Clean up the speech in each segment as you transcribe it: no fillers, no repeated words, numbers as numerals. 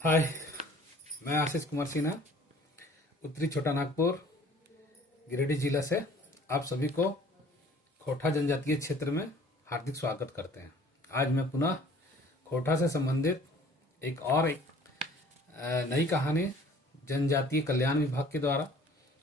हाय, मैं आशीष कुमार सिन्हा, उत्तरी छोटा नागपुर, गिरिडीह जिला से आप सभी को खोटा जनजातीय क्षेत्र में हार्दिक स्वागत करते हैं। आज मैं पुनः खोटा से संबंधित एक नई कहानी जनजातीय कल्याण विभाग के द्वारा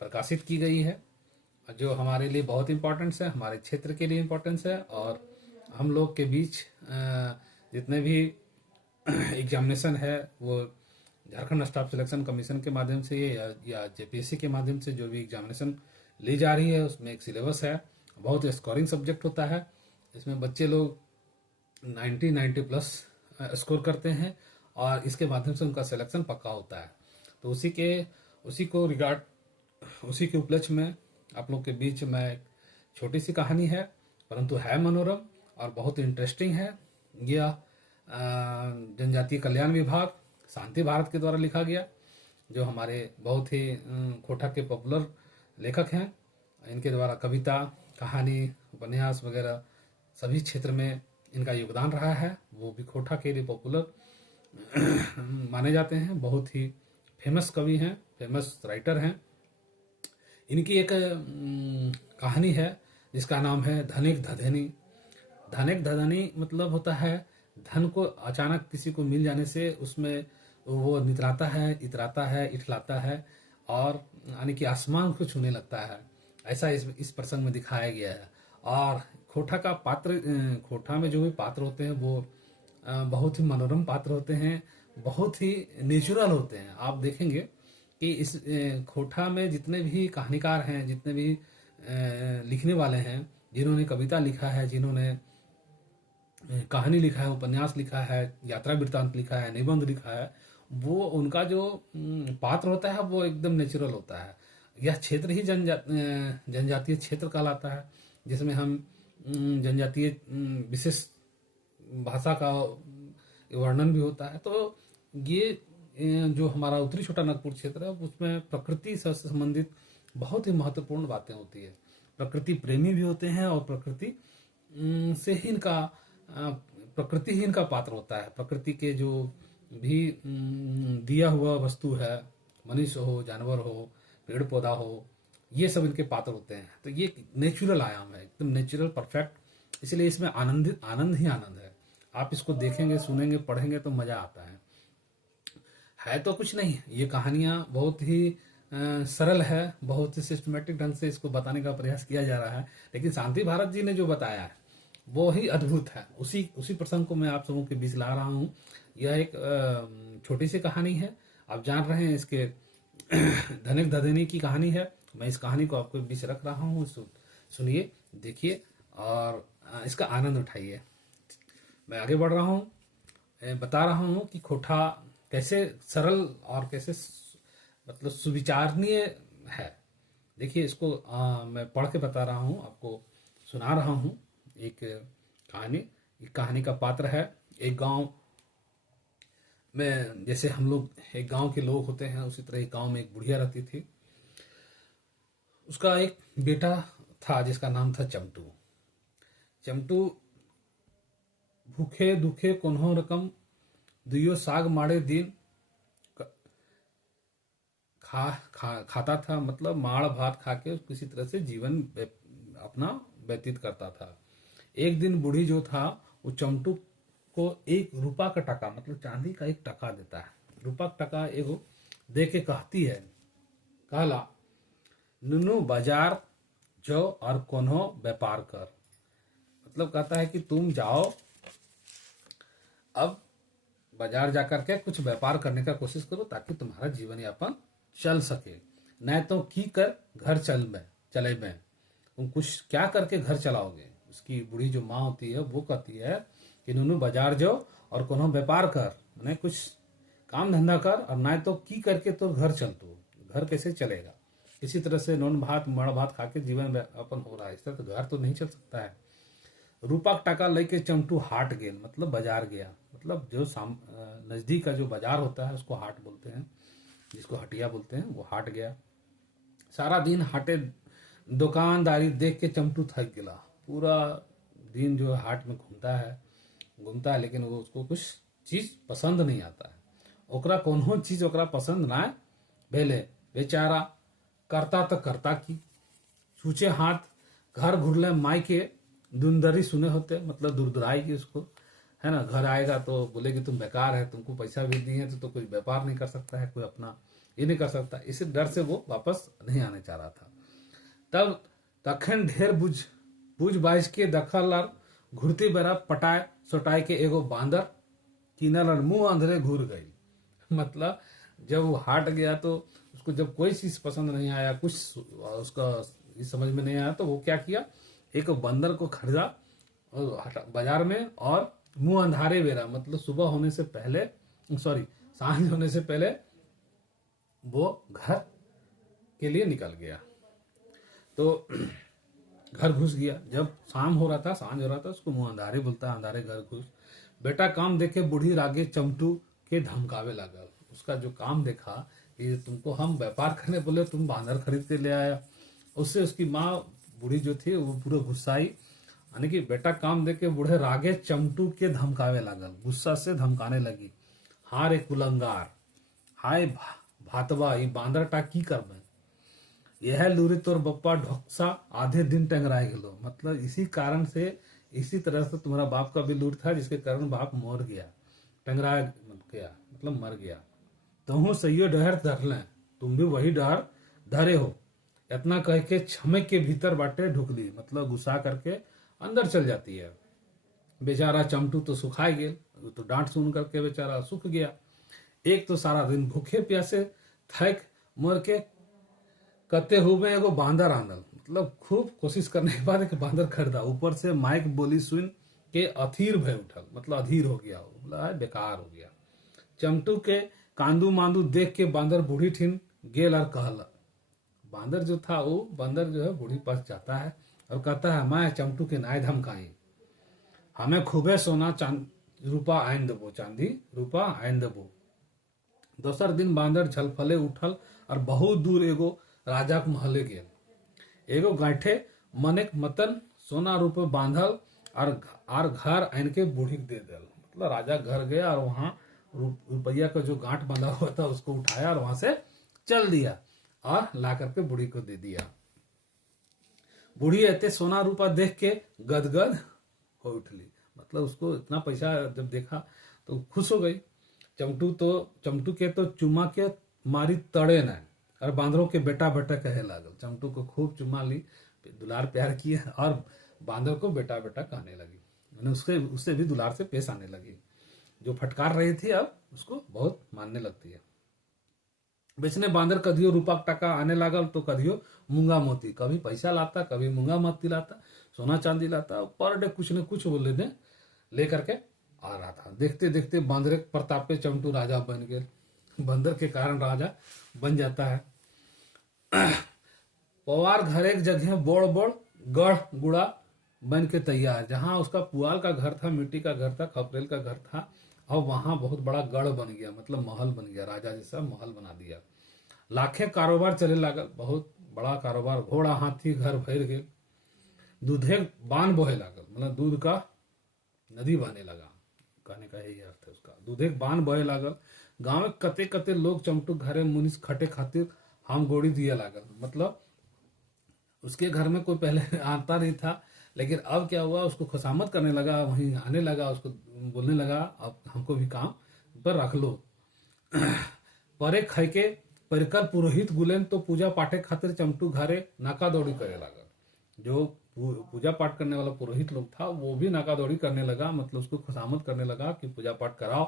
प्रकाशित की गई है, जो हमारे लिए बहुत इम्पोर्टेंस है, हमारे क्षेत्र के लिए इम्पोर्टेंस है और हम लोग के बीच जितने भी एग्जामिनेशन है वो झारखंड स्टाफ सिलेक्शन कमीशन के माध्यम से या जेपीएससी के माध्यम से जो भी एग्जामिनेशन ली जा रही है उसमें एक सिलेबस है। बहुत स्कोरिंग सब्जेक्ट होता है। इसमें बच्चे लोग 90 प्लस स्कोर करते हैं और इसके माध्यम से उनका सिलेक्शन पक्का होता है। तो उसी के उपलक्ष्य में आप लोग के बीच में एक छोटी सी कहानी है, परंतु है मनोरम और बहुत इंटरेस्टिंग है। यह जनजातीय कल्याण विभाग शांति भारत के द्वारा लिखा गया, जो हमारे बहुत ही खोटा के पॉपुलर लेखक हैं। इनके द्वारा कविता, कहानी, उपन्यास वगैरह सभी क्षेत्र में इनका योगदान रहा है। वो भी खोटा के लिए पॉपुलर माने जाते हैं। बहुत ही फेमस कवि हैं, फेमस राइटर हैं। इनकी एक कहानी है जिसका नाम है धनिक धधनी। धनिक धधनी मतलब होता है धन को अचानक किसी को मिल जाने से उसमें वो नितराता है, इतराता है, इठलाता है और यानी कि आसमान को छूने लगता है। ऐसा इस प्रसंग में दिखाया गया है। और खोटा में जो भी पात्र होते हैं वो बहुत ही मनोरम पात्र होते हैं, बहुत ही नेचुरल होते हैं। आप देखेंगे कि इस खोटा में जितने भी कहानीकार हैं, जितने भी लिखने वाले हैं, जिन्होंने कविता लिखा है, जिन्होंने कहानी लिखा है, उपन्यास लिखा है, यात्रा वृत्तांत लिखा है, निबंध लिखा है, वो उनका जो पात्र होता है वो एकदम नेचुरल होता है। यह क्षेत्र ही जनजातीय क्षेत्र कहलाता है, जिसमें हम जनजातीय विशेष भाषा का वर्णन भी होता है। तो ये जो हमारा उत्तरी छोटा नागपुर क्षेत्र है उसमें प्रकृति से संबंधित बहुत ही महत्वपूर्ण बातें होती है। प्रकृति प्रेमी भी होते हैं और प्रकृति ही इनका पात्र होता है। प्रकृति के जो भी दिया हुआ वस्तु है, मनुष्य हो, जानवर हो, पेड़ पौधा हो, ये सब इनके पात्र होते हैं। तो ये नेचुरल आयाम है, एकदम नेचुरल, परफेक्ट। इसलिए इसमें आनंद ही आनंद है। आप इसको देखेंगे, सुनेंगे, पढ़ेंगे तो मजा आता है तो कुछ नहीं। ये कहानियां बहुत ही सरल है, बहुत ही सिस्टमेटिक ढंग से इसको बताने का प्रयास किया जा रहा है। लेकिन शांति भारत जी ने जो बताया है वो ही अद्भुत है। उसी प्रसंग को मैं आप सबों के बीच ला रहा हूँ। यह एक छोटी सी कहानी है। आप जान रहे हैं इसके धनिक धधनी की कहानी है। मैं इस कहानी को आपके बीच रख रहा हूँ। सुनिए, देखिए और इसका आनंद उठाइए। मैं आगे बढ़ रहा हूँ, बता रहा हूँ कि खोटा कैसे सरल और कैसे मतलब सुविचारणीय है। देखिए, इसको मैं पढ़ के बता रहा हूँ, आपको सुना रहा हूँ। एक कहानी का पात्र है एक गांव में। जैसे हम लोग एक गांव के लोग होते हैं, उसी तरह एक गांव में एक बुढ़िया रहती थी। उसका एक बेटा था जिसका नाम था चमटू। चमटू भूखे दुखे कोन्हो रकम दुयो साग माड़े दिन खाता था। मतलब माड़ भात खा के किसी तरह से जीवन अपना व्यतीत करता था। एक दिन बूढ़ी जो था वो चमटू को 1 रुपया का टका, मतलब चांदी का 1 टका देता है। रुपा का टका एगो दे के कहती है, कहला नुनु बाजार जो और कोनो व्यापार कर। मतलब कहता है कि तुम जाओ, अब बाजार जाकर के कुछ व्यापार करने का कोशिश करो ताकि तुम्हारा जीवन यापन चल सके। नहीं तो की कर घर चले में तुम कुछ क्या करके घर चलाओगे। उसकी बूढ़ी जो माँ होती है वो कहती है कि नुनू बाजार जाओ और कोनो व्यापार कर, नहीं कुछ काम धंधा कर, और ना तो की करके तो घर चल। तो घर कैसे चलेगा? किसी तरह से नॉन भात मड़ भात खा के जीवन अपन हो रहा है, इस तरह तो घर तो नहीं चल सकता है। रुपा टका लेके चमटू हाट गेल, मतलब बाजार गया। मतलब जो नजदीक का जो बाजार होता है उसको हाट बोलते हैं, जिसको हटिया बोलते हैं, वो हाट गया। सारा दिन हाटे दुकानदारी देख के चमटू थक गया। पूरा दिन जो हाट में घूमता है, लेकिन वो उसको कुछ चीज पसंद नहीं आता है। ओकरा कोनो चीज ओकरा पसंद ना भेले। बेचारा करता तो करता की छूचे हाथ घर घुरले माई के दुंदरी सुने होते, मतलब दुरदुराई की उसको, है ना। घर आएगा तो बोलेगी तुम बेकार है, तुमको पैसा भी दिए तो कोई व्यापार नहीं कर सकता है, कोई अपना ये नहीं कर सकता। इसी डर से वो वापस नहीं आने चाह रहा था। तब तखन ढेर बुझ बाइज के दखल और घुरती बेरा पटाए सोटाए के एगो बांदर किनल और मुंह अंधेरे घूर गई। मतलब जब वो हाट गया तो उसको जब कोई चीज पसंद नहीं आया, कुछ उसका समझ में नहीं आया, तो वो क्या किया, एक बंदर को खरीदा बाजार में और मुंह अंधारे बेरा, मतलब सुबह होने से पहले, सॉरी सांझ होने से पहले वो घर के लिए निकल गया। तो घर घुस गया। जब शाम हो रहा था, सांझ हो रहा था, उसको मुंह अंधारे बोलता है, अंधारे घर घुस। बेटा काम देखे बूढ़ी रागे चमटू के धमकावे लगा। उसका जो काम देखा कि तुमको हम व्यापार करने बोले, तुम बांदर खरीद के ले आया। उससे उसकी माँ बूढ़ी जो थी वो पूरा गुस्साई, यानी कि बेटा काम देख के बूढ़े रागे चमटू के धमकावे लागल, गुस्सा से धमकाने लगी। हाँ रे कुलंगार, हाय भातवा, ये बांदर टा की करबे, यह लूरी तोर बप्पा ढोक्सा आधे दिन टंगराए गेलो। मतलब इसी कारण से, इसी तरह से तुम्हारा बाप का भी लूट था, जिसके कारण बाप मर गया, टंगरा गया, मतलब मर गया। तुम सही डहर धर ले, तुम भी वही डहर धरे हो। इतना कह के छमक के भीतर बाटे ढुकली, मतलब गुस्सा करके अंदर चल जाती है। बेचारा चमटू तो सुखाई गया, तो डांट सुन करके बेचारा सूख गया। एक तो सारा दिन भूखे प्यासे थक मर के कते हुए एगो बांदर आनल, मतलब खूब कोशिश करने के बाद एक बांदर खरीदा। ऊपर से माइक बोली सुन के अधीर भय उठल, मतलब अधीर हो गया, बोला बेकार हो गया। चमटू के कांदू मांदू देख के बांदर बूढ़ी ठिन गेल और कहला, बांदर जो था वो बंदर जो है बूढ़ी पास जाता है और कहता है, मैं चमटू के नाय धमकाई, हमें खूबे सोना रूपा आइन देबो, चांदी रूपा आइन देबो। दोसर दिन बांदर झलफले उठल और बहुत दूर एगो राजा के महले गेल। एगो गांठे मनेक मतन सोना रूपे बांधल और घर आन के बूढ़ी दे दिल। मतलब राजा घर गया और वहां रुपया का जो गांठ बंधा हुआ था उसको उठाया और वहां से चल दिया और ला करके बूढ़ी को दे दिया। बूढ़ी ऐसे सोना रूपा देख के गदगद हो उठली, मतलब उसको इतना पैसा जब देखा तो खुश हो गई। चमटू के तो चुमा के मारी तड़े न, और बांदरों के बेटा बेटा कहे लागल। चमटू को खूब चुमा ली, दुलार प्यार किया और बांदर को बेटा बेटा कहने लगी, मैंने उससे भी दुलार से पेश आने लगी। जो फटकार रही थी अब उसको बहुत मानने लगती है। बेचने बांदर कदियो रूपा टका आने लागल तो कदियो मूंगा मोती, कभी पैसा लाता, कभी मूंगा मोती लाता, सोना चांदी लाता, पर डे कुछ न कुछ वो लेने लेकर के आ रहा था। देखते देखते बांदर के प्रताप पे चमटू राजा बन गए। बंदर के कारण राजा बन जाता है। पवार घर एक जगह बोड़ बोड़ गढ़ गुड़ा बन के तैयार। जहां उसका पुआल का घर था, मिट्टी का घर था, खपरेल का घर था, और वहां बहुत बड़ा गढ़ बन गया, मतलब महल बन गया, राजा जैसा महल बना दिया। लाखे कारोबार चले लागल, बहुत बड़ा कारोबार। घोड़ा हाथी घर भर गए, दूधे बान बोहे लागल, मतलब दूध का नदी बहने लगा, कहने का यही अर्थ है उसका। दूधे बान बहे लागल। गांव में कते कते लोग चमटू घरे मुनिस खटे खातिर हम गोड़ी दिए लागल। मतलब उसके घर में कोई पहले आता नहीं था, लेकिन अब क्या हुआ, उसको खुशामद करने लगा, वहीं आने लगा, उसको बोलने लगा अब हमको भी काम पर रख लो। परे खाई के परिकर पुरोहित गुलेन तो पूजा पाठे खातिर चमटू घरे नाका दौड़ी करे लगा। जो पूजा पाठ करने वाला पुरोहित लोग था वो भी नाका दौड़ी करने लगा, मतलब उसको खुशामद करने लगा कि पूजा पाठ कराओ,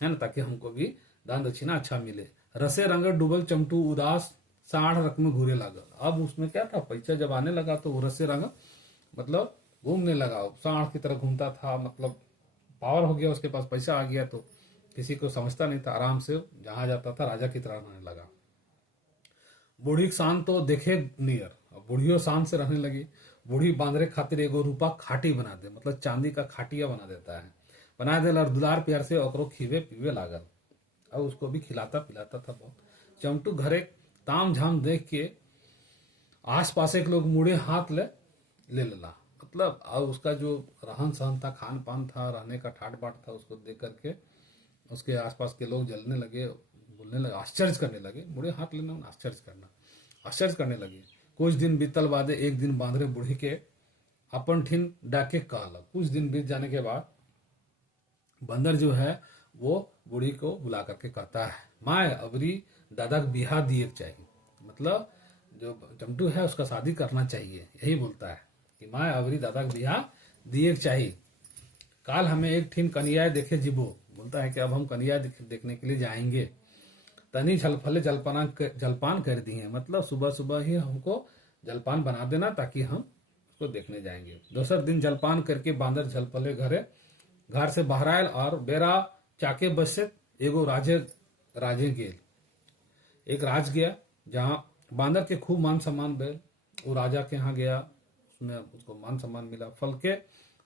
है ना, ताकि हमको भी दान दक्षिणा अच्छा मिले। रसे रंग डूबल चमटू उदास साढ़ रक में घूरे लागल। अब उसमें क्या था, पैसा जब आने लगा तो वो रसे रंग मतलब घूमने लगा, सांड की तरह घूमता था, मतलब पावर हो गया उसके पास, पैसा आ गया तो किसी को समझता नहीं था, आराम से जहां जाता था राजा की तरह रहने लगा। बूढ़ी शान तो देखे नियर, अब बूढ़ियों शान से रहने लगी। बूढ़ी बांदरे खातिर एगो रूपा खाटी बना दे, मतलब चांदी का खाटिया बना देता है, बना दे और दुलार प्यार से ओकरो खीवे पीवे लागल। अब उसको भी खिलाता पिलाता था बहुत। चमटू घरे ताम झाम देख के आस पास के लोग मुड़े हाथ ले लेला, मतलब अब उसका जो रहन सहन था, खान पान था, रहने का ठाट बाट था, उसको देख करके उसके आसपास के लोग जलने लगे, बोलने लगे, आश्चर्य करने लगे, बूढ़े हाथ लेना आश्चर्य करने लगे। कुछ दिन बीतल बादे एक दिन बांदरे बूढ़ी के अपन ठिन डाके कहलक। कुछ दिन बीत जाने के बाद बंदर जो है वो बूढ़ी को बुला करके कहता है, माए अबरी दादा को बिहा दिए चाहिए, मतलब जो चमटू है उसका शादी करना चाहिए, यही बोलता है कि माए अबरी दादा को बिहा दिए चाहिए। काल हमें एक ठीन कनिया देखे जीबो, बोलता है कि अब हम कनिया देखने के लिए जाएंगे। तनी छलफले जलपान कर दिए, मतलब सुबह सुबह ही हमको जलपान बना देना ताकि हम उसको देखने जाएंगे। दूसर दिन जलपान करके बांदर झलफले घर से बाहर आयल और बेरा चाके बसे एगो राजे गेल। एक राज गया जहाँ बांदर के खूब मान सम्मान भेल। वो राजा के यहाँ गया, उसमें उसको मान सम्मान मिला। फल के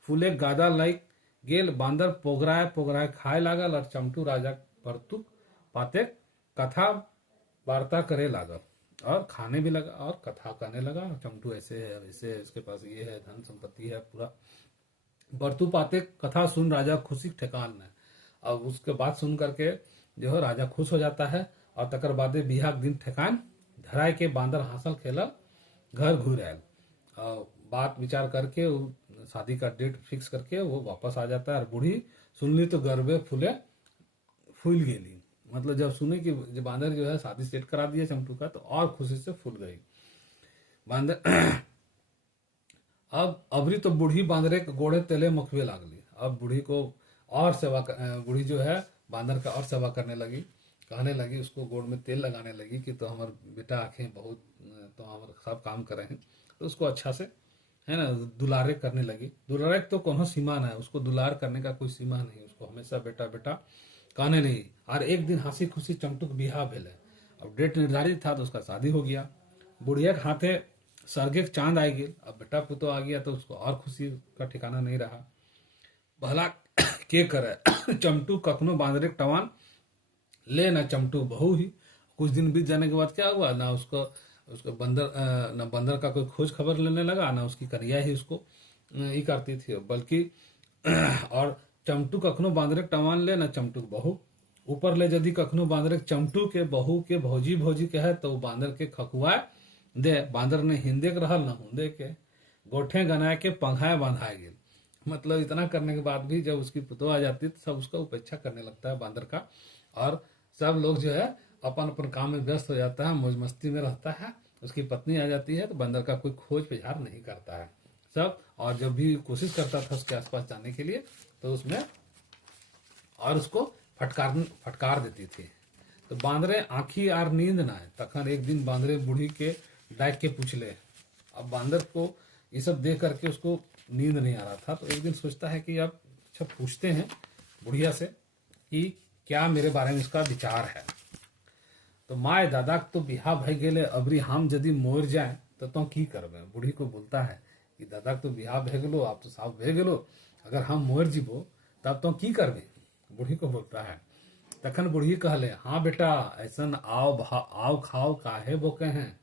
फूले गादा लाइक गेल, बांदर पोगराए खाए लागल और चमटू राजा परतुक पाते कथा वार्ता करे लागल और खाने भी लगा और कथा करने लगा। चमटू ऐसे है वैसे है, इसके पास ये है, धन संपत्ति है पूरा। बरतू पाते कथा सुन राजा खुशी ठेकान है। अब उसके बाद सुन करके जो है राजा खुश हो जाता है और तकर बादे बिहार दिन ठेकान धराय के बांदर हासिल खेलल घर घूर आयल और बात विचार करके शादी का डेट फिक्स करके वो वापस आ जाता है। और बूढ़ी सुनली तो गर्वे फूल गेली, मतलब जब सुने कि जब बांदर जो है शादी सेट करा दिया चमटू का तो और खुशी से फूल गई बांदर। अब अबरी तो बूढ़ी बांदरे के गोड़े तेले मखबे लागली। अब बूढ़ी को और बूढ़ी जो है बांदर का और सेवा करने लगी, कहने लगी, उसको गोड़ में तेल लगाने लगी कि तो हमारे बेटा आंखें बहुत, तो हमारे सब काम करे हैं, तो उसको अच्छा से है ना दुलारे करने लगी। दुलारे तो कोनो सीमा ना है, उसको दुलार करने का कोई सीमा नहीं, उसको हमेशा बेटा बेटा कहने नहीं। और एक दिन हंसी खुशी चमटुक बिहा भेले। अब डेट निर्धारित था तो उसका शादी हो गया। बुढ़िया के हाथे सरगे चांद आ गई। अब बेटा पुतो आ गया तो उसको और खुशी का ठिकाना नहीं रहा। भला के करे चमटू कखनो बांदरे टवान ले ना चमटू बहू ही। कुछ दिन बीत जाने के बाद क्या हुआ, ना उसको उसको बंदर का कोई खोज खबर लेने लगा, ना उसकी करिया ही उसको ये करती थी, बल्कि और चमटू कखनो बांदरे टवान ले ना चमटू बहू। ऊपर ले यदि कखनो बांदरे चमटू के बहू के भौजी भौजी कहे तो बांदर के खकुआ दे। बांदर ने हिंदे के रहल न हुंदे के गोठे गनाए के पंखाए बांधाए गेल। मतलब इतना करने के बाद भी जब उसकी पुतो आ जाती है तो सब उसका उपेक्षा करने लगता है बांदर का, और सब लोग जो है अपन अपन काम में व्यस्त हो जाता है, मौज मस्ती में रहता है। उसकी पत्नी आ जाती है तो बंदर का कोई खोज पिछाड़ नहीं करता है सब। और जब भी कोशिश करता था उसके आसपास जाने के लिए तो उसमें और उसको फटकार देती थी। तो बांदरे आंखी आर नींद ना है। तखन एक दिन बांदरे बूढ़ी के डाक के पूछले। अब बांदर को ये सब देख करके उसको नींद नहीं आ रहा था, तो एक दिन सोचता है कि अब अच्छा पूछते हैं बुढ़िया से कि क्या मेरे बारे में इसका विचार है। तो माए दादा तो बिहा भय गेले, अबरी हम यदि मोर जाए तो की करबे। बूढ़ी को बोलता है कि दादा तो बिहा भय गेलो, आप तो साफ भय गेलो, अगर हम मोर जीबो तब तो की करबे। बूढ़ी को बोलता है। तखन बूढ़ी कहले, हाँ बेटा ऐसा आओ खाओ काहे बोके हैं,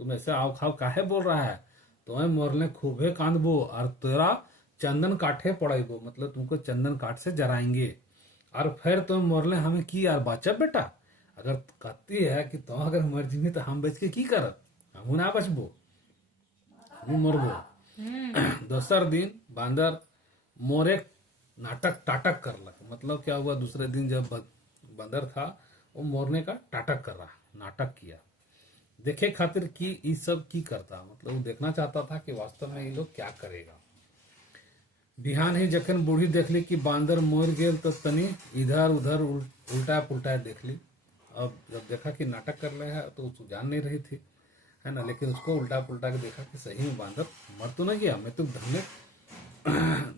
तुम ऐसे आओ खाओ काहे बोल रहा है। तुम्हें मोरले खूबे कांदबो और तेरा चंदन काठे पड़ेबो, मतलब तुमको चंदन काठ से जराएंगे और फिर तुम मोरले हमें की यार बचब बेटा। अगर कहती है कि तुम अगर मर जीबी तो हम बच के की करब, हम ना बचबो, हम मरबो। दोसर दिन बांदर मोरे नाटक टाटक करलक। मतलब क्या हुआ, दूसरे दिन जब बंदर था वो मोरने का टाटक कर रहा, नाटक किया देखे खातिर कि ये सब की करता, मतलब वो देखना चाहता था कि वास्तव में ये लोग क्या करेगा। बिहान ही जखन बूढ़ी देखली कि बांदर मोर गेल तो तनी इधर उधर उल्टा पुल्टा देख ली। अब जब देखा कि नाटक कर रहे हैं तो उसको जान नहीं रही थी, है ना, लेकिन उसको उल्टा पुल्टा के देखा कि सही में बांदर मर तो नहीं गया, मैं तो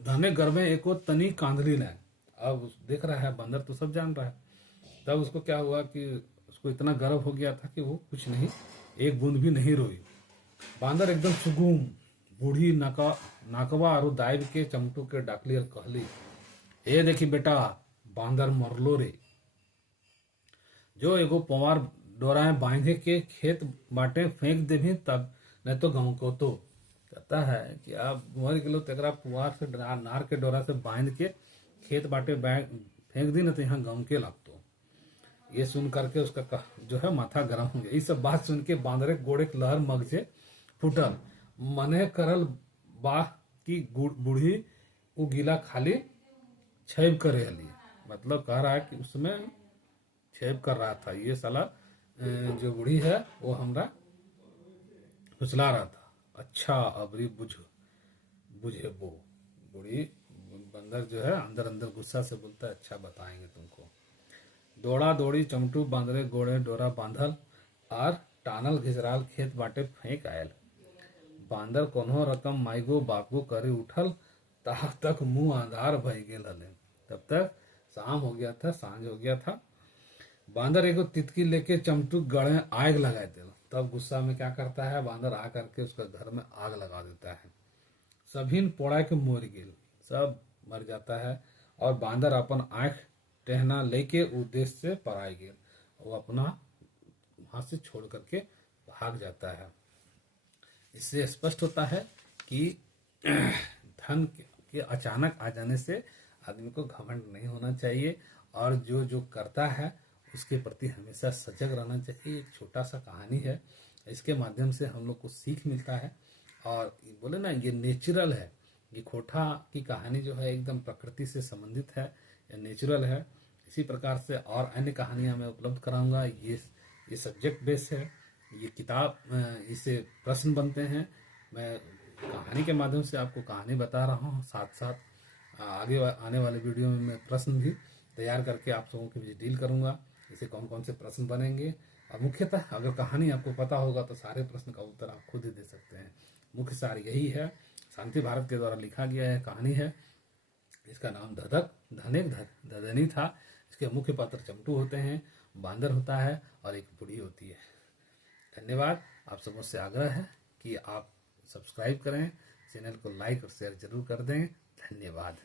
धने घर में एक तनी कांधली लाए। अब देख रहा है बंदर तो सब जान रहा है। तब उसको क्या हुआ कि उसको इतना गर्व हो गया था कि वो कुछ नहीं, एक बूंद भी नहीं रोई। बांदर एकदम सुगुम बूढ़ी नाकवा और दाइब के चमटू के डाकली और कहली, ए देखी बेटा बांदर मरलो रे, जो एगो पवार डोराए बांधे के खेत बाटे फेंक देभी तब नहीं तो गम को तो कहता है कि आप मर गेलो तेरा पुआर से नार के डोरा से बांध के खेत बाटे फेंक दी ना तो यहाँ गम के लगतो। ये सुन करके उसका जो है माथा गर्म हो गया। ये सब बात सुन के बांदरे गोड़े के लहर मगजे फुटल, मने करल बा की बूढ़ी वो गीला खाली छेब कर रही। मतलब कह रहा है कि उसमें छेब कर रहा था, ये साला जो बूढ़ी है वो हमरा फुसला रहा था। अच्छा अबरी बुझे वो बूढ़ी बंदर जो है अंदर अंदर गुस्सा से बोलता है, अच्छा बताएंगे तुमको। दौड़ा दौड़ी चमटू बांदरे गोड़े डोरा बांधल और टानल घिसराल खेत बाटे फेंक आयल। बांदर कोनो रकम माईगो बापगो करे उठल, तब तक मुंह आंधार भई गेल हले। तब तक शाम हो गया था, सांझ हो गया था। बांदर एगो तितकी लेके चमटू गड़े आग लगा देल। तब गुस्सा में क्या करता है बांदर, आ करके उसका घर में आग लगा देता है। सभी पोड़ा के मोर गेल, सब मर जाता है। और बांदर अपन आंख टहना लेके उद्देश्य से पराई गेल। वो अपना वहां से छोड़ करके भाग जाता है। इससे स्पष्ट होता है कि धन के अचानक आ जाने से आदमी को घमंड नहीं होना चाहिए, और जो जो करता है उसके प्रति हमेशा सजग रहना चाहिए। एक छोटा सा कहानी है, इसके माध्यम से हम लोग को सीख मिलता है। और बोले ना ये नेचुरल है, ये खोटा की कहानी जो है एकदम प्रकृति से संबंधित है, या नेचुरल है। इसी प्रकार से और अन्य कहानियां मैं उपलब्ध कराऊंगा। ये सब्जेक्ट बेस है, ये किताब, इससे प्रश्न बनते हैं। मैं कहानी के माध्यम से आपको कहानी बता रहा हूँ, साथ साथ आगे आने वाले वीडियो में मैं प्रश्न भी तैयार करके आप लोगों के बीच डील करूंगा। इसे कौन कौन से प्रश्न बनेंगे, और मुख्यतः अगर कहानी आपको पता होगा तो सारे प्रश्न का उत्तर आप खुद ही दे सकते हैं। मुख्य सार यही है, शांति भारत के द्वारा लिखा गया है कहानी है। इसका नाम धधक धनिक धधनी था। इसके मुख्य पात्र चमटू होते हैं, बांदर होता है और एक बूढ़ी होती है। धन्यवाद। आप सबों से आग्रह है कि आप सब्सक्राइब करें, चैनल को लाइक और शेयर जरूर कर दें। धन्यवाद।